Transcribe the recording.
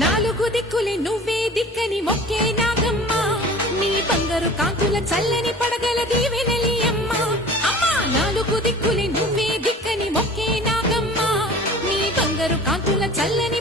నాలుగు దిక్కులే నువ్వే దిక్కని మొక్కే నాగమ్మ నీ బంగారు కాంతుల చల్లని పడగల దీవెనలి అమ్మ అమ్మా నాలుగు దిక్కులే నువ్వే దిక్కని మొక్కే నాగమ్మ నీ బంగారు కాంతుల చల్లని